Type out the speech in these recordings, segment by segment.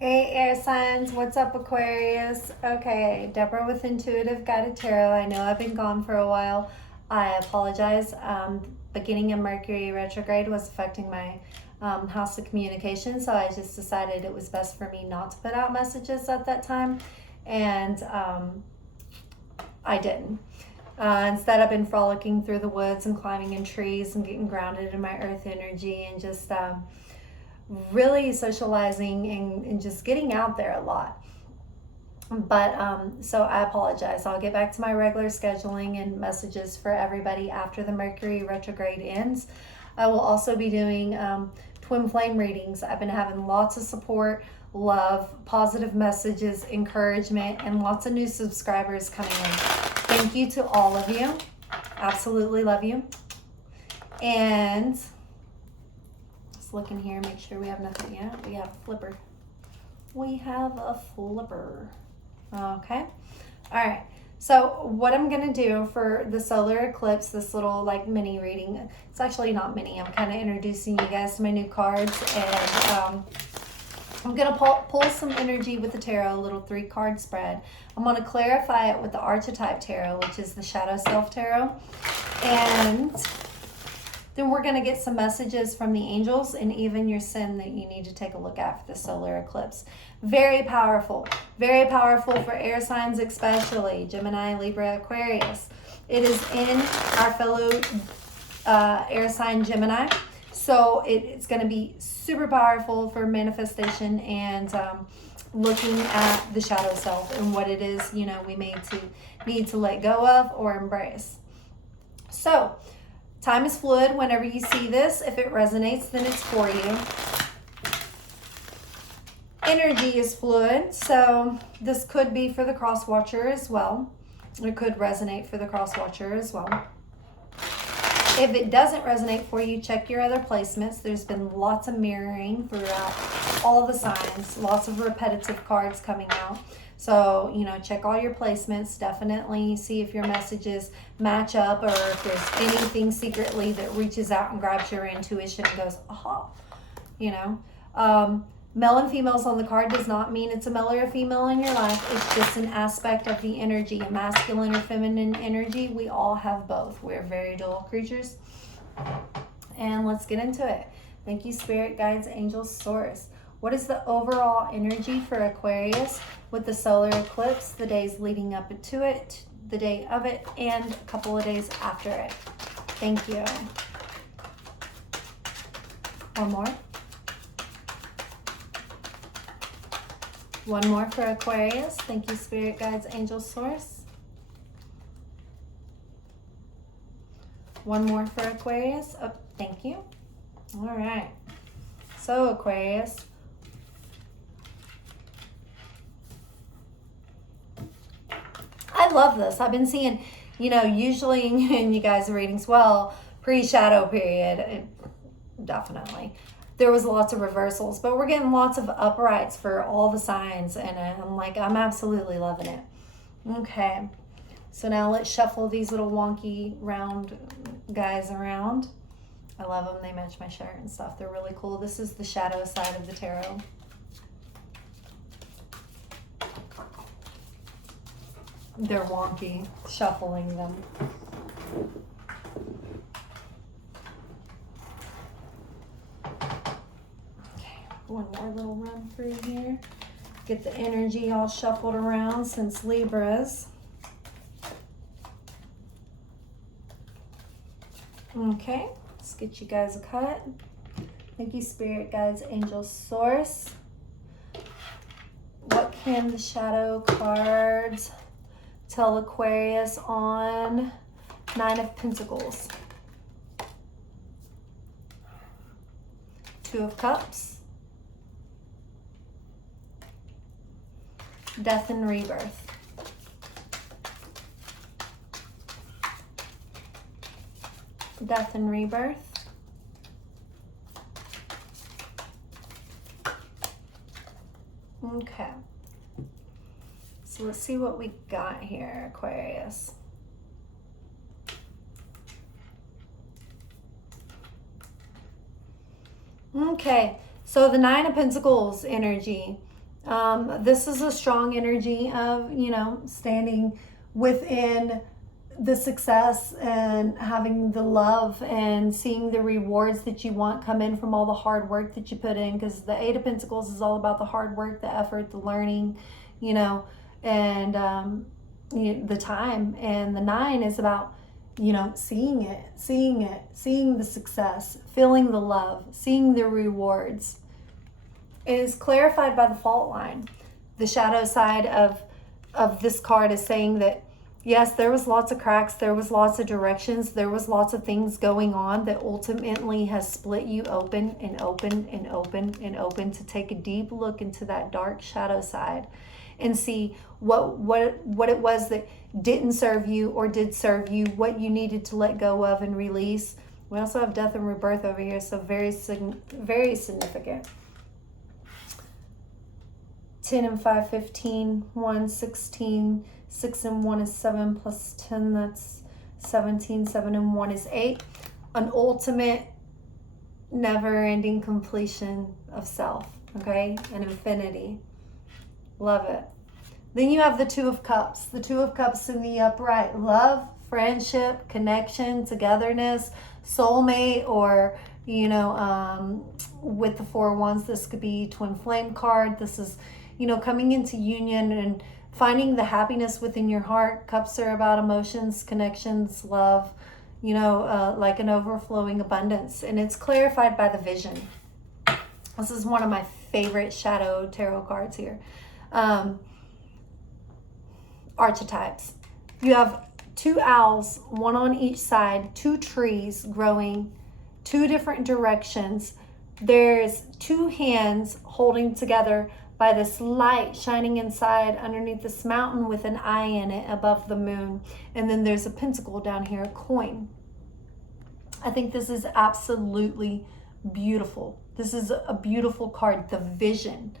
Hey air signs, what's up Aquarius? Okay, Deborah with Intuitive Guided Tarot. I know I've been gone for a while. I apologize. Beginning of Mercury retrograde was affecting my house of communication, so I just decided it was best for me not to put out messages at that time, and I didn't. Instead, I've been frolicking through the woods and climbing in trees and getting grounded in my earth energy and just really socializing and just getting out there a lot. But so I apologize. I'll get back to my regular scheduling and messages for everybody after the Mercury retrograde ends. I will also be doing twin flame readings. I've been having lots of support, love, positive messages, encouragement, and lots of new subscribers coming in. Thank you to all of you. Absolutely love you. And look in here, make sure we have nothing yet. We have a flipper. We have a flipper. Okay. All right. So what I'm going to do for the solar eclipse, this little like mini reading, it's actually not mini. I'm kind of introducing you guys to my new cards, and I'm going to pull some energy with the tarot, a little 3-card spread. I'm going to clarify it with the archetype tarot, which is the shadow self tarot. And then we're going to get some messages from the angels and even your sin that you need to take a look at for the solar eclipse. Very powerful for air signs, especially Gemini, Libra, Aquarius. It is in our fellow air sign Gemini, so it's going to be super powerful for manifestation and looking at the shadow self and what it is, you know, we need to let go of or embrace. So time is fluid. Whenever you see this, if it resonates, then it's for you. Energy is fluid, so this could be for the cross watcher as well. It could resonate for the cross watcher as well. If it doesn't resonate for you, check your other placements. There's been lots of mirroring throughout all the signs, lots of repetitive cards coming out. So, you know, check all your placements. Definitely see if your messages match up, or if there's anything secretly that reaches out and grabs your intuition and goes, aha, you know. Male and females on the card does not mean it's a male or a female in your life. It's just an aspect of the energy, a masculine or feminine energy. We all have both. We're very dual creatures. And let's get into it. Thank you, spirit guides, angels, source. What is the overall energy for Aquarius with the solar eclipse, the days leading up to it, the day of it, and a couple of days after it? Thank you. One more. One more for Aquarius. Thank you, spirit guides, angels, source. One more for Aquarius. Oh, thank you. All right. So Aquarius, I love this. I've been seeing, you know, usually in you guys' readings, well, pre-shadow period, definitely. There was lots of reversals, but we're getting lots of uprights for all the signs, and I'm absolutely loving it. Okay, so now let's shuffle these little wonky round guys around. I love them. They match my shirt and stuff. They're really cool. This is the shadow side of the tarot. They're wonky, shuffling them. One more little run through here. Get the energy all shuffled around since Libras. Okay, let's get you guys a cut. Thank you, spirit guides, angels, source. What can the shadow cards tell Aquarius on 9 of Pentacles? 2 of Cups. Death and rebirth. Death and rebirth. Okay. So let's see what we got here, Aquarius. Okay, so the Nine of Pentacles energy. This is a strong energy of, you know, standing within the success and having the love and seeing the rewards that you want come in from all the hard work that you put in, because the Eight of Pentacles is all about the hard work, the effort, the learning, you know, and the time. And the Nine is about, you know, seeing the success, feeling the love, seeing the rewards. It is clarified by the fault line. The shadow side of this card is saying that, yes, there was lots of cracks, there was lots of directions, there was lots of things going on that ultimately has split you open and open and open and open to take a deep look into that dark shadow side and see what it was that didn't serve you or did serve you, what you needed to let go of and release. We also have death and rebirth over here, so very significant. 10 and 5, 15, 1, 16, 6 and 1 is 7 plus 10, that's 17, 7 and 1 is 8. An ultimate, never-ending completion of self, okay? An infinity. Love it. Then you have the Two of Cups. The Two of Cups in the upright. Love, friendship, connection, togetherness, soulmate, or, you know, with the Four of Wands, this could be Twin Flame card. This is, you know, coming into union and finding the happiness within your heart. Cups are about emotions, connections, love, you know, like an overflowing abundance. And it's clarified by the Vision. This is one of my favorite shadow tarot cards here. Archetypes. You have two owls, one on each side, two trees growing, two different directions. There's two hands holding together by this light shining inside underneath this mountain with an eye in it above the moon. And then there's a pentacle down here, a coin. I think this is absolutely beautiful. This is a beautiful card, the Vision.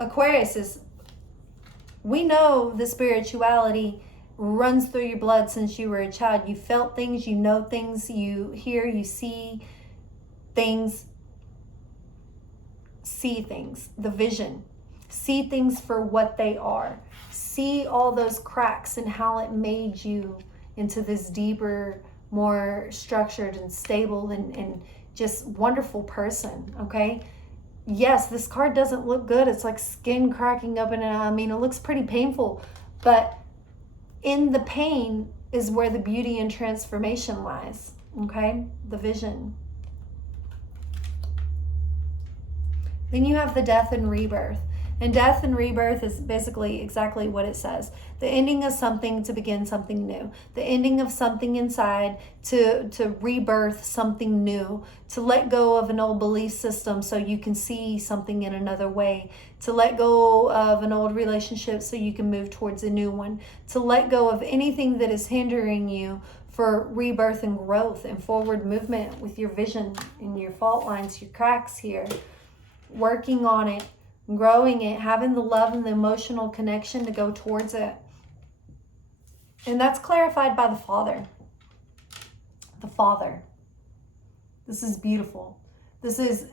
Aquarius is, we know the spirituality runs through your blood since you were a child. You felt things, you know things, you hear, you see things, the Vision. See things for what they are. See all those cracks and how it made you into this deeper, more structured and stable and just wonderful person, okay? Yes, this card doesn't look good. It's like skin cracking up, and I mean, it looks pretty painful, but in the pain is where the beauty and transformation lies, okay? The Vision. Then you have the Death and Rebirth. And death and rebirth is basically exactly what it says. The ending of something to begin something new. The ending of something inside to rebirth something new. To let go of an old belief system so you can see something in another way. To let go of an old relationship so you can move towards a new one. To let go of anything that is hindering you for rebirth and growth and forward movement with your vision and your fault lines, your cracks here. Working on it. Growing it, having the love and the emotional connection to go towards it. And that's clarified by the Father. The Father. This is beautiful. This is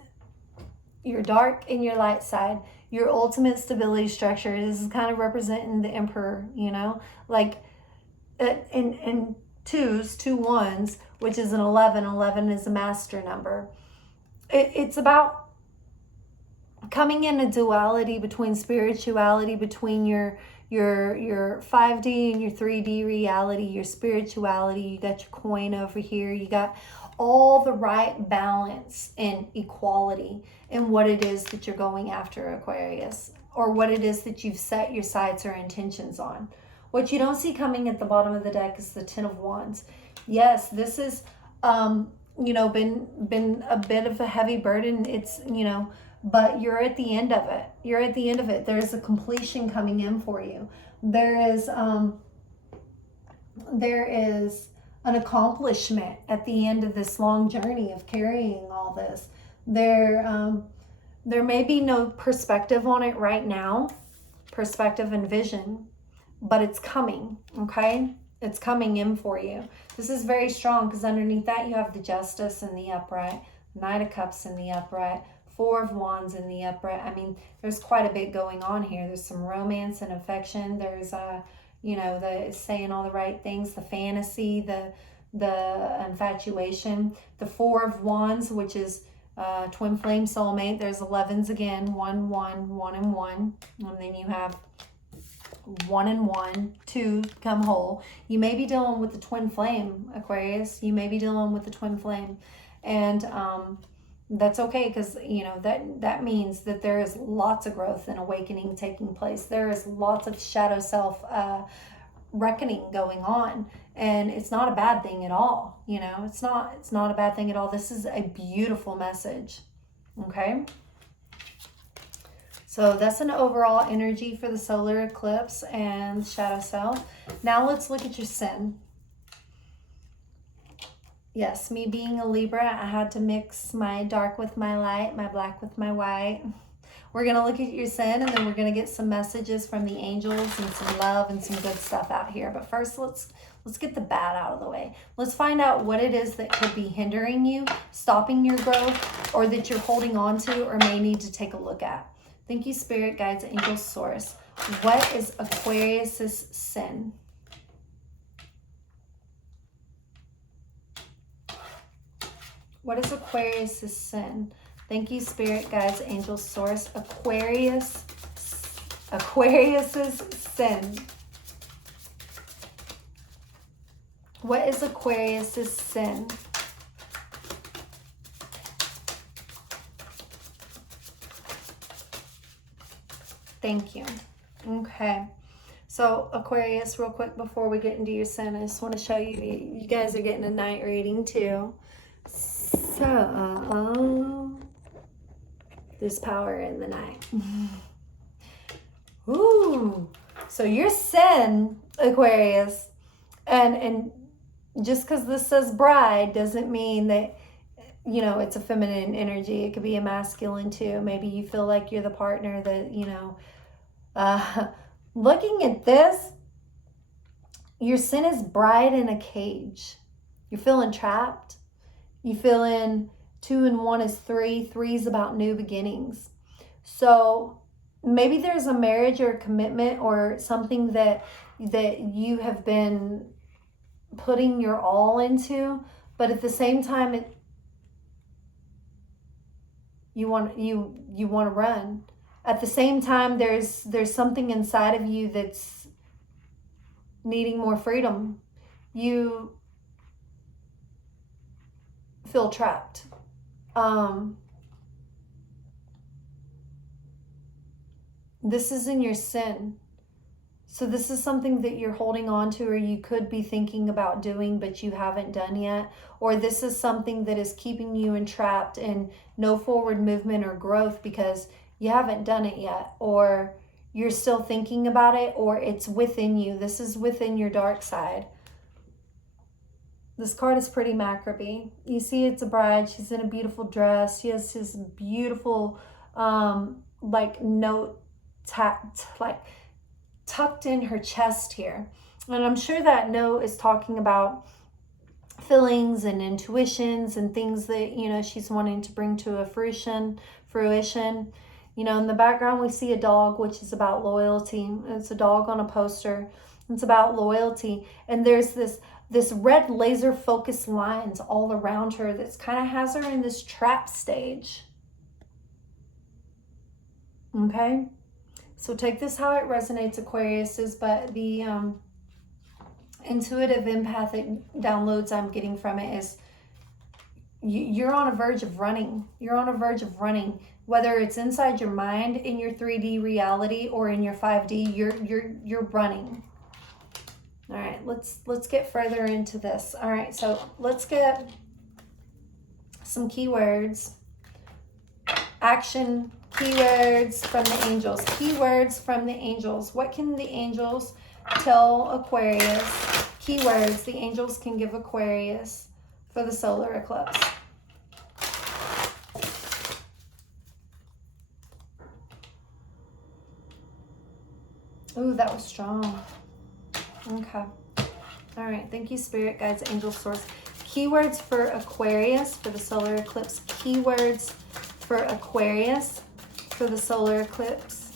your dark and your light side, your ultimate stability structure. This is kind of representing the Emperor, you know, like in twos, 2 1s, which is an 11. 11 is a master number. It's about coming in a duality between spirituality, between your 5D and your 3D reality, your spirituality. You got your coin over here. You got all the right balance and equality in what it is that you're going after, Aquarius, or what it is that you've set your sights or intentions on. What you don't see coming at the bottom of the deck is the 10 of Wands. Yes, this is, you know, been a bit of a heavy burden. It's, you know, but you're at the end of it. You're at the end of it. There's a completion coming in for you. There is an accomplishment at the end of this long journey of carrying all this. There may be no perspective on it right now, perspective and vision, but it's coming, okay? It's coming in for you. This is very strong because underneath that you have the Justice in the upright, Knight of Cups in the upright, Four of Wands in the upright. I mean, there's quite a bit going on here. There's some romance and affection. There's, you know, the saying all the right things, the fantasy, the infatuation. The Four of Wands, which is twin flame soulmate. There's 11s again, 1, 1, 1 and 1. And then you have 1 and 1, 2 come whole. You may be dealing with the twin flame, Aquarius. You may be dealing with the twin flame. And that's okay, because you know that means that there is lots of growth and awakening taking place. There is lots of shadow self reckoning going on, and it's not a bad thing at all. You know, it's not a bad thing at all. This is a beautiful message. Okay, so that's an overall energy for the solar eclipse and shadow self. Now let's look at your sin. Yes, me being a Libra, I had to mix my dark with my light, my black with my white. We're going to look at your sin, and then we're going to get some messages from the angels and some love and some good stuff out here. But first, let's get the bad out of the way. Let's find out what it is that could be hindering you, stopping your growth, or that you're holding on to or may need to take a look at. Thank you, Spirit Guides, Angels, Source. What is Aquarius's sin? What is Aquarius's sin? Thank you, Spirit Guides, Angels, Source. Aquarius's sin. What is Aquarius's sin? Thank you. Okay. So Aquarius, real quick before we get into your sin, I just want to show you, you guys are getting a night reading too. So, there's power in the night. Ooh. So your sin, Aquarius, and just because this says bride doesn't mean that, you know, it's a feminine energy. It could be a masculine too. Maybe you feel like you're the partner that, you know, looking at this, your sin is bride in a cage. You're feeling trapped. You feeling 2 and 1 is 3. 3 is about new beginnings. So maybe there's a marriage or a commitment or something that you have been putting your all into, but at the same time, you want to run. At the same time, there's something inside of you that's needing more freedom. You feel trapped. This is in your sin. So this is something that you're holding on to, or you could be thinking about doing, but you haven't done yet. Or this is something that is keeping you entrapped and no forward movement or growth because you haven't done it yet, or you're still thinking about it, or it's within you. This is within your dark side. This card is pretty macrobey. You see it's a bride. She's in a beautiful dress. She has this beautiful like note tucked in her chest here. And I'm sure that note is talking about feelings and intuitions and things that, you know, she's wanting to bring to a fruition. You know, in the background we see a dog, which is about loyalty. It's a dog on a poster. It's about loyalty. And there's this red laser focused lines all around her that's kind of has her in this trap stage. Okay? So take this how it resonates, Aquarius, but the intuitive empathic downloads I'm getting from it is you're on a verge of running. You're on a verge of running. Whether it's inside your mind in your 3D reality or in your 5D, you're running. All right, let's get further into this. All right, so let's get some keywords. Action keywords from the angels. Keywords from the angels. What can the angels tell Aquarius? Keywords the angels can give Aquarius for the solar eclipse. Ooh, that was strong. Okay. All right. Thank you, Spirit Guides, Angel Source. Keywords for Aquarius for the solar eclipse. Keywords for Aquarius for the solar eclipse.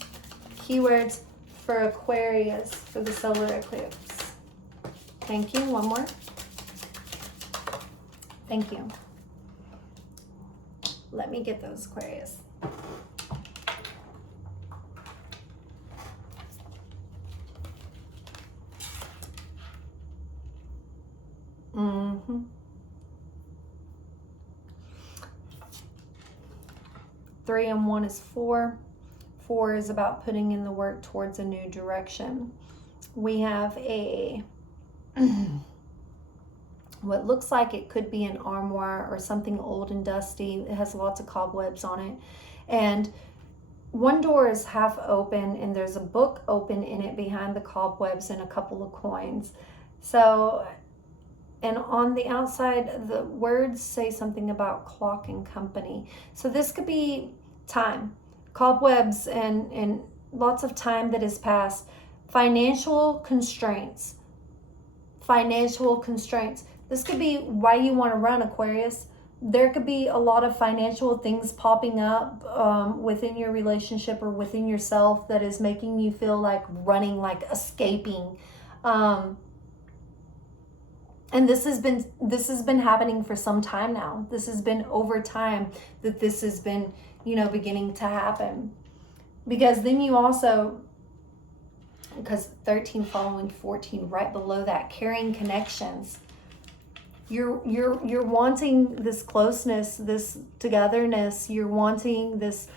Keywords for Aquarius for the solar eclipse. Thank you. One more. Thank you. Let me get those, Aquarius. Mm-hmm. 3 and 1 is 4. 4 is about putting in the work towards a new direction. We have a what looks like it could be an armoire or something old and dusty. It has lots of cobwebs on it. And one door is half open and there's a book open in it behind the cobwebs and a couple of coins. So, and on the outside, the words say something about clock and company. So this could be time, cobwebs, and lots of time that has passed. Financial constraints. Financial constraints. This could be why you want to run, Aquarius. There could be a lot of financial things popping up within your relationship or within yourself that is making you feel like running, like escaping. And this has been happening for some time now. This has been over time that this has been, beginning to happen. Because then you also, because 13 following 14, right below that, carrying connections. You're wanting this closeness, this togetherness. You're wanting this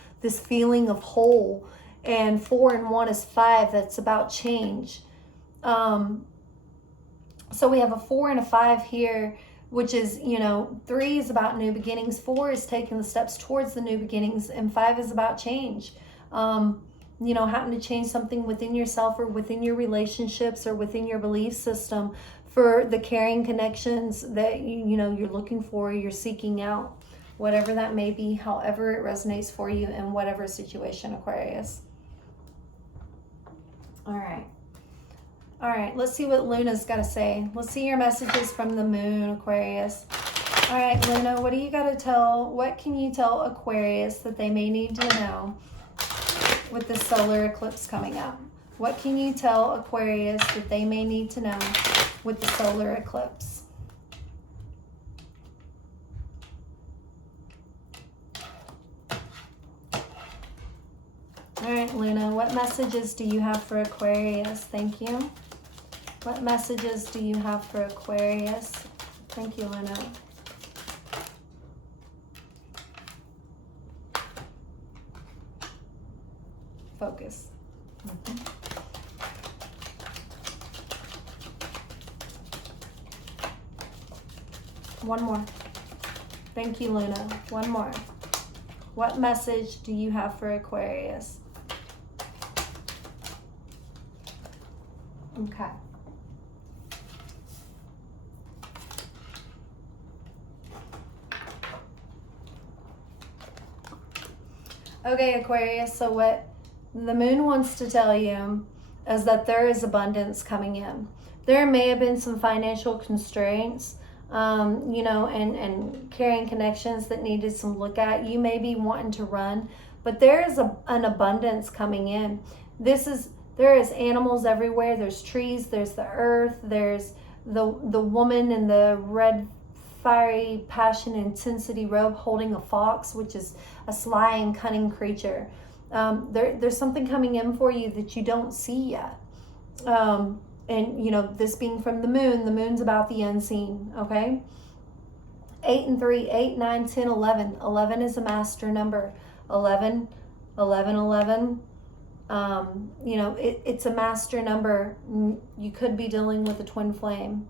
feeling of whole. And 4 and 1 is 5. That's about change. So we have a 4 and a 5 here, which is, 3 is about new beginnings. 4 is taking the steps towards the new beginnings. And 5 is about change. Having to change something within yourself or within your relationships or within your belief system for the caring connections that you're looking for, you're seeking out, whatever that may be, however it resonates for you in whatever situation, Aquarius. All right, let's see what Luna's got to say. Let's see your messages from the moon, Aquarius. All right, Luna, what do you got to tell? What can you tell Aquarius that they may need to know with the solar eclipse coming up? What can you tell Aquarius that they may need to know with the solar eclipse? All right, Luna, what messages do you have for Aquarius? Thank you. What messages do you have for Aquarius? Thank you, Luna. Focus. One more. Thank you, Luna. One more. What message do you have for Aquarius? Okay. Okay, Aquarius, so what the moon wants to tell you is that there is abundance coming in. There may have been some financial constraints, and carrying connections that needed some look at. You may be wanting to run, but there is an abundance coming in. There is animals everywhere. There's trees, there's the earth, there's the woman in the red fiery passion intensity robe holding a fox, which is a sly and cunning creature. There's something coming in for you that you don't see yet. And this being from the moon's about the unseen. Okay. 8 and 3, 8, 9, 10, 11. 11 is a master number. 11. It's a master number. You could be dealing with a twin flame.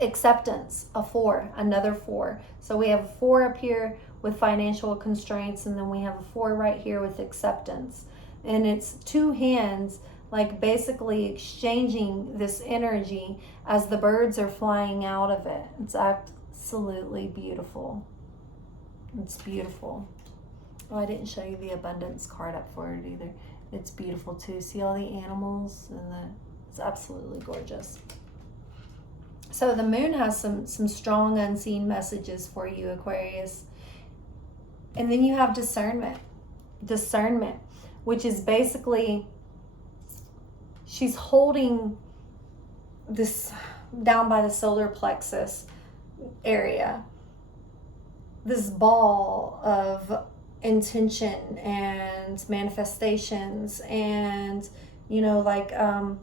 Acceptance, a 4, another 4. So we have a 4 up here with financial constraints, and then we have a 4 right here with acceptance. And it's two hands, like basically exchanging this energy as the birds are flying out of it. It's absolutely beautiful. It's beautiful. Oh, I didn't show you the abundance card up for it either. It's beautiful too. See all the animals and it's absolutely gorgeous. So the moon has some strong unseen messages for you, Aquarius. And then you have discernment. Discernment, which is basically, she's holding this down by the solar plexus area, this ball of intention and manifestations and, you know, like a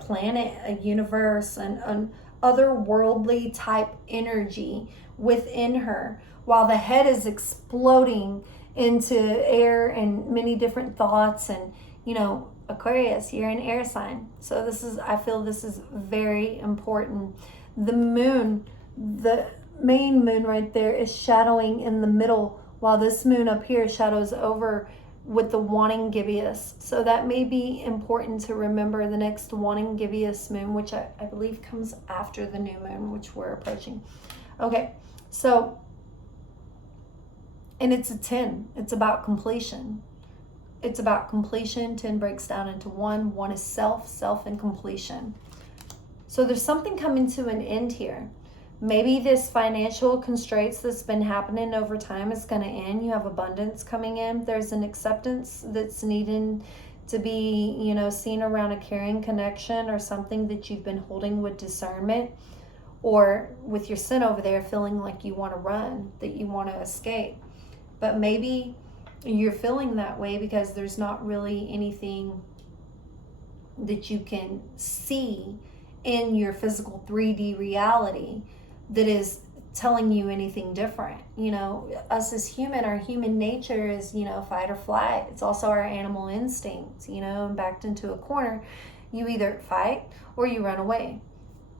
planet, a universe, and otherworldly type energy within her, while the head is exploding into air and many different thoughts. And, you know, Aquarius, you're an air sign, so this is, I feel this is very important. The moon, the main moon right there, is shadowing in the middle, while this moon up here shadows over with the waning gibbous. So that may be important to remember, the next waning gibbous moon, which I believe comes after the new moon, which we're approaching. Okay, so, and it's a 10. It's about completion. It's about completion. 10 breaks down into 1. 1 is self, and completion. So there's something coming to an end here. Maybe this financial constraints that's been happening over time is going to end. You have abundance coming in. There's an acceptance that's needing to be, you know, seen around a caring connection or something that you've been holding with discernment, or with your sin over there feeling like you want to run, that you want to escape. But maybe you're feeling that way because there's not really anything that you can see in your physical 3D reality that is telling you anything different. You know, us as human, our human nature is, you know, fight or flight. It's also our animal instincts, you know, and backed into a corner, you either fight or you run away.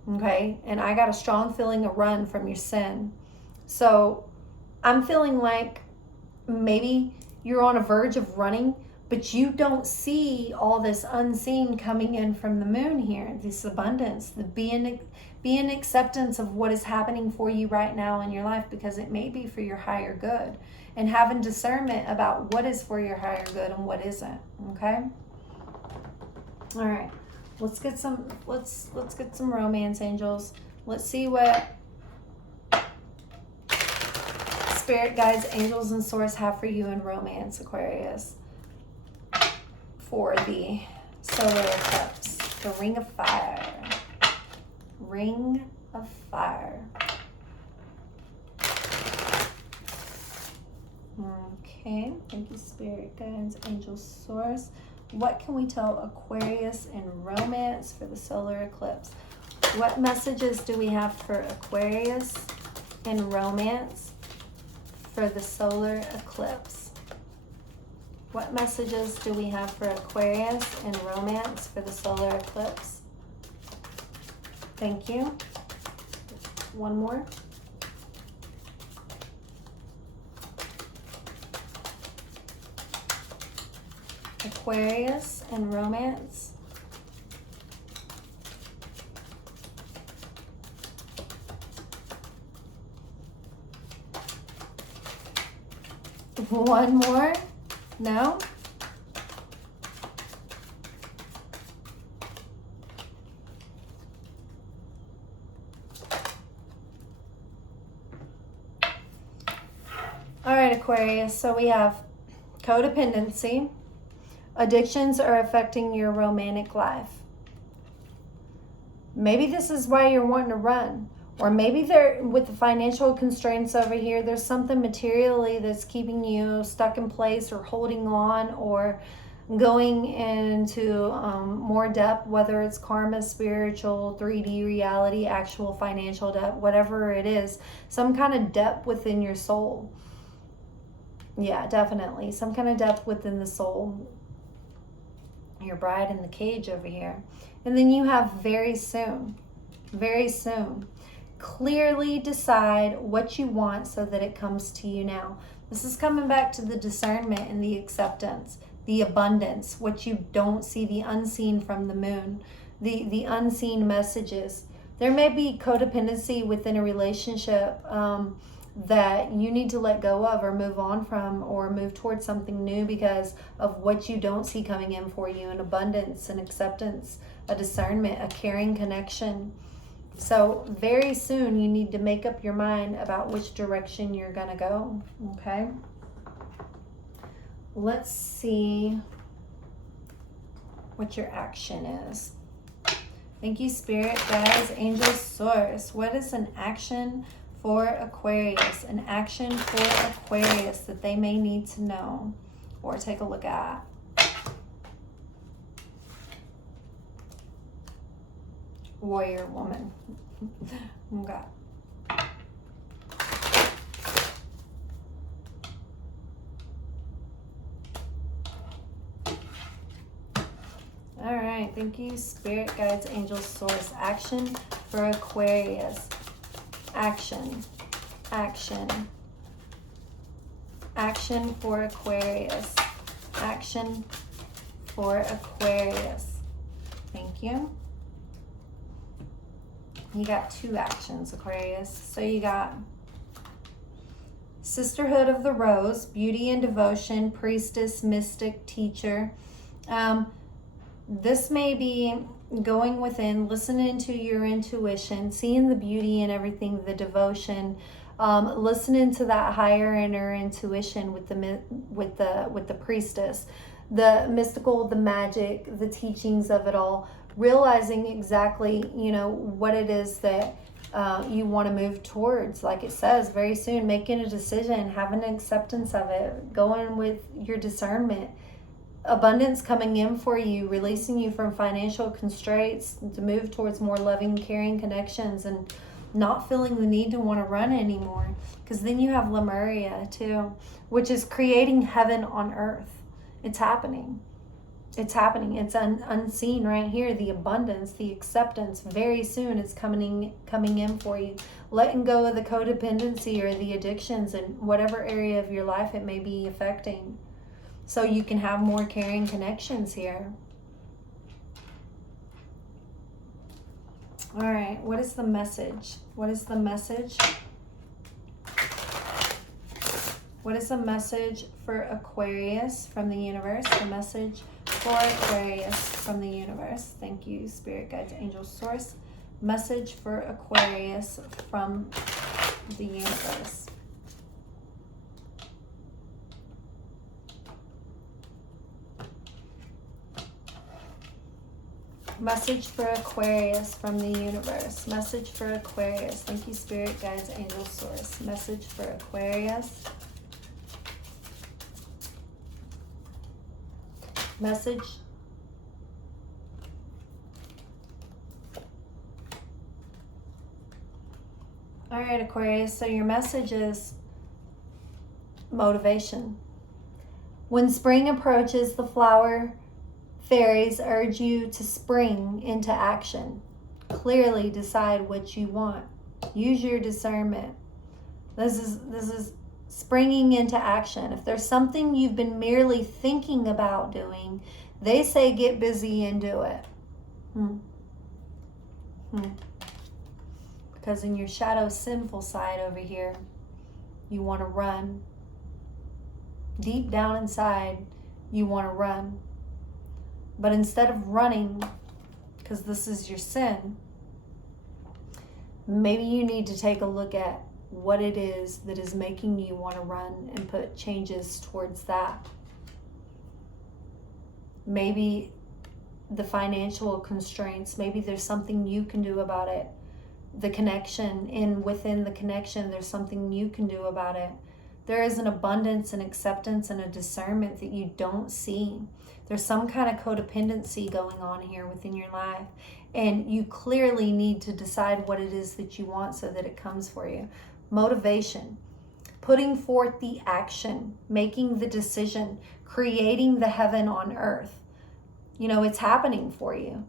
Okay, and I got a strong feeling of run from your sin. So I'm feeling like maybe you're on a verge of running, but you don't see all this unseen coming in from the moon here, this abundance, the being acceptance of what is happening for you right now in your life, because it may be for your higher good, and having discernment about what is for your higher good and what isn't. Okay, all right, let's get some romance, angels. Let's see what spirit guides, angels, and source have for you in romance, Aquarius, for the solar eclipse. The ring of fire. Ring of fire. Okay, thank you, spirit guides, angels, source. What can we tell Aquarius in romance for the solar eclipse? What messages do we have for Aquarius in romance for the solar eclipse? What messages do we have for Aquarius in romance for the solar eclipse? Thank you. One more. Aquarius and romance. One more. No? All right, Aquarius. So we have codependency. Addictions are affecting your romantic life. Maybe this is why you're wanting to run. Or maybe there, with the financial constraints over here, there's something materially that's keeping you stuck in place or holding on or going into more depth, whether it's karma, spiritual, 3D reality, actual financial depth, whatever it is, some kind of depth within your soul. Yeah, definitely. Some kind of depth within the soul. Your bride in the cage over here. And then you have very soon. Clearly decide what you want so that it comes to you now. This is coming back to the discernment and the acceptance, the abundance, what you don't see, the unseen from the moon, the unseen messages. There may be codependency within a relationship that you need to let go of or move on from or move towards something new because of what you don't see coming in for you, an abundance, an acceptance, a discernment, a caring connection So very soon you need to make up your mind about which direction you're going to go, okay? Let's see what your action is. Thank you, Spirit, guides, angels, source. What is an action for Aquarius? An action for Aquarius that they may need to know or take a look at. Warrior woman. Okay. All right. Thank you, Spirit, guides, angels, source. Action for Aquarius. Action. Action. Action for Aquarius. Action for Aquarius. Thank you. You got 2 actions, Aquarius. So you got Sisterhood of the Rose, beauty and devotion, priestess, mystic, teacher. This may be going within, listening to your intuition, seeing the beauty in everything, the devotion, listening to that higher inner intuition with the priestess, the mystical, the magic, the teachings of it all. Realizing exactly, what it is that you want to move towards. Like it says, very soon, making a decision, having an acceptance of it, going with your discernment, abundance coming in for you, releasing you from financial constraints to move towards more loving, caring connections, and not feeling the need to want to run anymore. Because then you have Lemuria too, which is creating heaven on earth. It's happening. It's happening. It's unseen right here. The abundance, the acceptance, very soon it's coming in for you. Letting go of the codependency or the addictions in whatever area of your life it may be affecting, so you can have more caring connections here. All right. What is the message? What is the message? What is the message for Aquarius from the universe? The message for Aquarius from the universe. Thank you, Spirit, guides, angels, source. Message for Aquarius from the universe. Message for Aquarius from the universe. Message for Aquarius. Thank you, Spirit, guides, angels, source. Message for Aquarius. Message. All right, Aquarius. So your message is motivation. When spring approaches, the flower fairies urge you to spring into action. Clearly decide what you want. Use your discernment. This is springing into action. If there's something you've been merely thinking about doing, they say get busy and do it. Because in your shadow sinful side over here, you want to run. Deep down inside, you want to run. But instead of running, because this is your sin, maybe you need to take a look at what it is that is making you want to run and put changes towards that. Maybe the financial constraints, maybe there's something you can do about it. The connection, within the connection, there's something you can do about it. There is an abundance and acceptance and a discernment that you don't see. There's some kind of codependency going on here within your life. And you clearly need to decide what it is that you want so that it comes for you. Motivation, putting forth the action, making the decision, creating the heaven on earth. It's happening for you.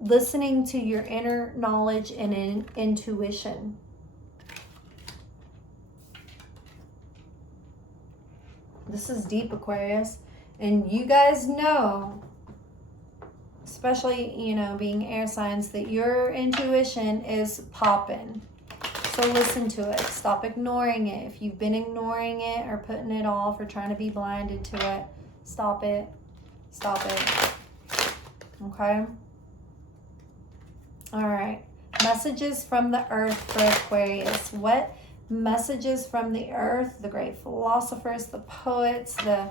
Listening to your inner knowledge and intuition. This is deep, Aquarius. And you guys know, especially, being air signs, that your intuition is popping. So listen to it. Stop ignoring it. If you've been ignoring it or putting it off or trying to be blinded to it, stop it. Stop it. Okay? All right. Messages from the earth for Aquarius. What messages from the earth, the great philosophers, the poets, the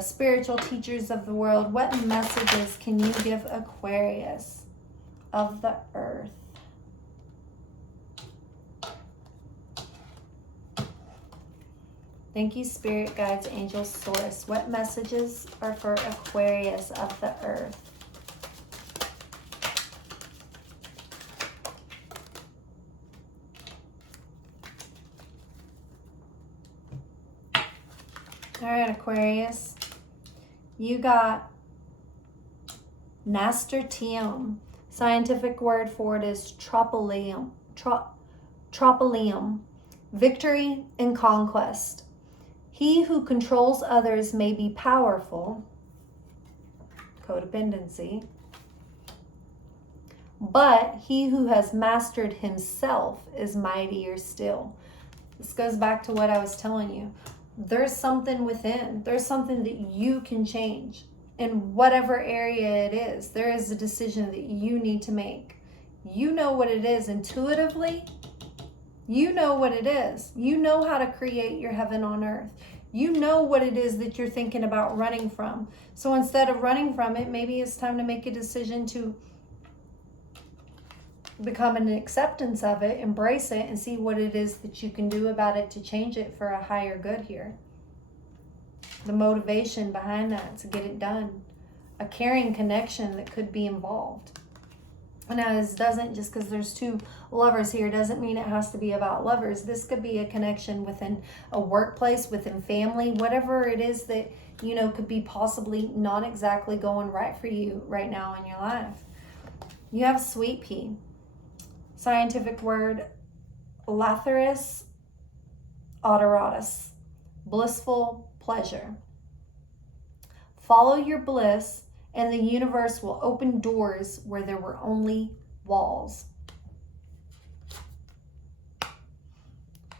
spiritual teachers of the world, what messages can you give Aquarius of the earth? Thank you, spirit guides, angels, source. What messages are for Aquarius of the earth? All right, Aquarius, you got nasturtium. Scientific word for it is tropylium. Tropylium. Victory and conquest. He who controls others may be powerful. Codependency. But he who has mastered himself is mightier still. This goes back to what I was telling you. There's something within. There's something that you can change in whatever area it is. There is a decision that you need to make. You know what it is intuitively. You know what it is. You know how to create your heaven on earth. You know what it is that you're thinking about running from. So instead of running from it, maybe it's time to make a decision to become an acceptance of it, embrace it, and see what it is that you can do about it to change it for a higher good here. The motivation behind that to get it done. A caring connection that could be involved. Now, this doesn't, just because there's two lovers here, doesn't mean it has to be about lovers. This could be a connection within a workplace, within family, whatever it is that, you know, could be possibly not exactly going right for you right now in your life. You have sweet pea. Scientific word, Lathyrus odoratus, blissful pleasure. Follow your bliss and the universe will open doors where there were only walls.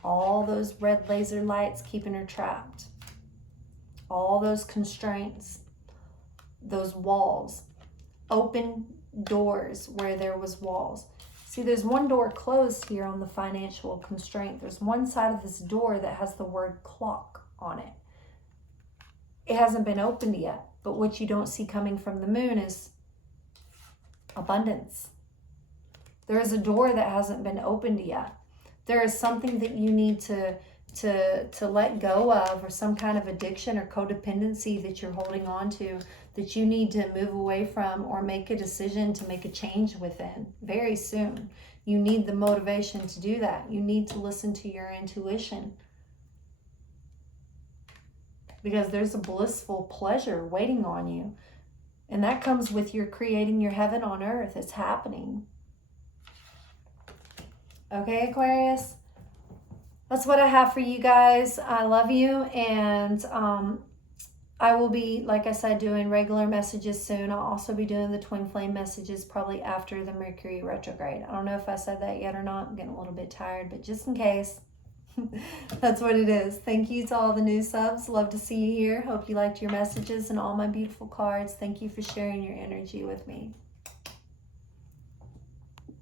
All those red laser lights keeping her trapped. All those constraints, those walls. Open doors where there was walls. See, there's one door closed here on the financial constraint. There's one side of this door that has the word clock on it. It hasn't been opened yet, but what you don't see coming from the moon is abundance. There is a door that hasn't been opened yet. There is something that you need to let go of, or some kind of addiction or codependency that you're holding on to, that you need to move away from or make a decision to make a change within very soon. You need the motivation to do that. You need to listen to your intuition, because there's a blissful pleasure waiting on you. And that comes with your creating your heaven on earth. It's happening. Okay, Aquarius? That's what I have for you guys. I love you. And I will be, like I said, doing regular messages soon. I'll also be doing the twin flame messages probably after the Mercury retrograde. I don't know if I said that yet or not. I'm getting a little bit tired, but just in case, that's what it is. Thank you to all the new subs. Love to see you here. Hope you liked your messages and all my beautiful cards. Thank you for sharing your energy with me.